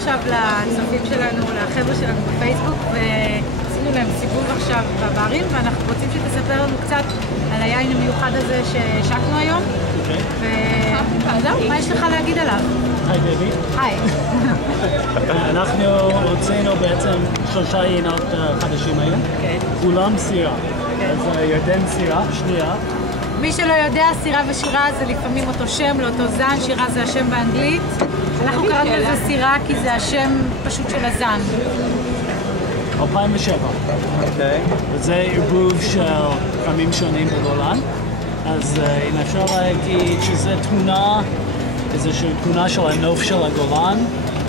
עכשיו לצופים שלנו, לחבר'ה שלנו בפייסבוק, ועשינו להם סיבוב עכשיו בברים, ואנחנו רוצים שתספר לנו קצת על היין המיוחד הזה שהשקנו היום. וזהו, מה יש לך להגיד עליו? היי דבי. היי. אנחנו הוצאנו בעצם 3 יינות חדשים היום. כולם סירה. אז ירדן סירה, שנייה. מי שלא יודע, סירה ושירה זה לפעמים אותו שם, לאותו זן, שירה זה השם באנגלית. אנחנו קראנו לזה סירה כי זה השם פשוט של הזן. 2007. וזה ערבוב של כרמים שונים בגולן. אז אם אפשר להגיד שזה תמונה, איזושהי תמונה של הנוף של הגולן,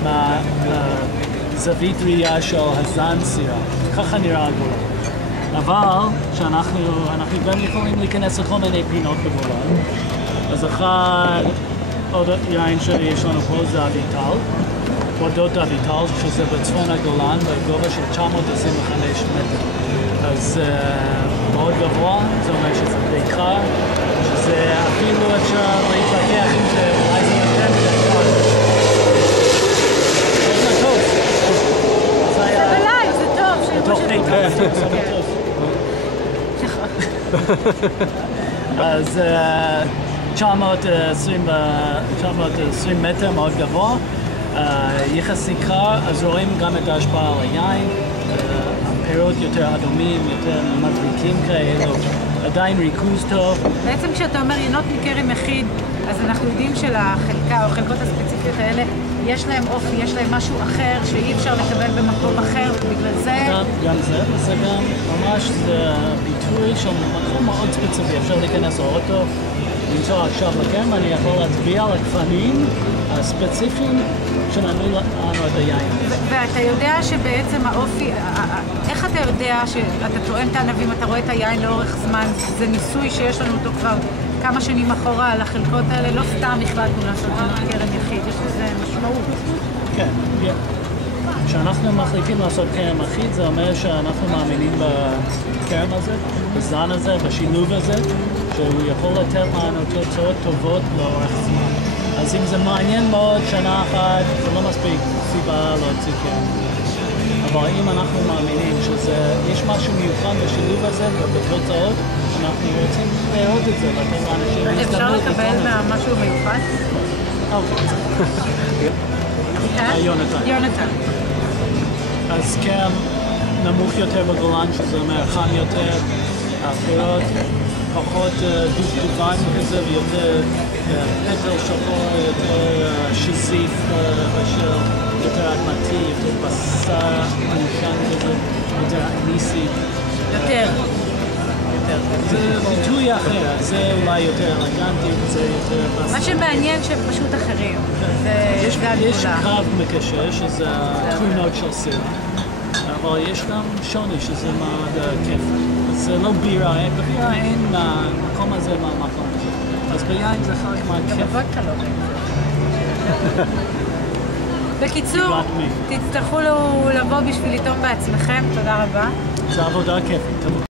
מהזווית ראייה של הזן סירה. ככה נראה הגולן. אבל שאנחנו גם יכולים להיכנס לכל מיני פינות בגולן. אז עוד יין שיש לנו פה זה אביטל, פרדות אביטל, שזה בצפון הגולן בגובה של 925 מטר. אז מאוד גבוה, זה אומר שזה די קר, שזה אפילו אפשר להתווכח עם זה, אולי זה יותר מדי קר. זה טוב. זה בלייב, זה טוב. זה טוב, זה טוב. אז 920 מטר, מאוד גבוה, יחסי קר, אז רואים גם את ההשפעה על היין, הפירות יותר אדומים, יותר מבריקים כאלו, עדיין ריכוז טוב. בעצם כשאתה אומר יינות מכרם יחיד, אז אנחנו יודעים שלחלקה או חלקות הספציפיות האלה יש להם אופי, יש להם משהו אחר שאי אפשר לקבל במקום אחר, ובגלל זה... גם זה, וזה גם ממש ביטוי של מקום מאוד ספציפי. אפשר להיכנס לאוטו, למצוא עכשיו לכם, אני יכול להצביע על הגוונים הספציפיים שנתנו לנו את היין. ואתה יודע שבעצם האופי, איך אתה יודע שאתה טוען את הענבים, אתה רואה את היין לאורך זמן, זה ניסוי שיש לנו אותו כבר כמה שנים אחורה על החלקות האלה, לא סתם החלטנו לעשות יינות מכרם יחיד, יש לזה משמעות. כן, כשאנחנו מחליטים לעשות כרם אחיד, זה אומר שאנחנו מאמינים בכרם הזה, בזן הזה, בשילוב הזה, שהוא יכול לתת לנו תוצאות טובות לאורך זמן. אז אם זה מעניין מאוד שנה אחת, זה לא מספיק סיבה להוציא כרם. אבל אם אנחנו מאמינים שיש משהו מיוחד בשילוב הזה ובתוצאות, אנחנו רוצים לראות את זה, לתת לאנשים להסתמך. אפשר לקבל משהו מיוחד? יונתן. אז כרם נמוך יותר בגולן, שזה אומר חם יותר, הפירות פחות דובדובן כזה ויותר פטל שחור, יותר שזיף בשל, יותר אדמתי, יותר בשר מושן כזה, יותר אניסי. יותר. זה ביטוי אחר, זה אולי יותר אלגנטי, זה יותר בשר. מה שמעניין שהם פשוט אחרים. יש קו מקשר, שזה התכונות של סירה, אבל יש גם שוני, שזה מאוד כיף. זה לא בירה, בבירה אין מהמקום הזה מהמקום הזה. אז ביין זה חלק מהכיף. גם בוודקה לא. בקיצור, תצטרכו לבוא בשביל לטעום בעצמכם, תודה רבה. זה עבודה כיפית.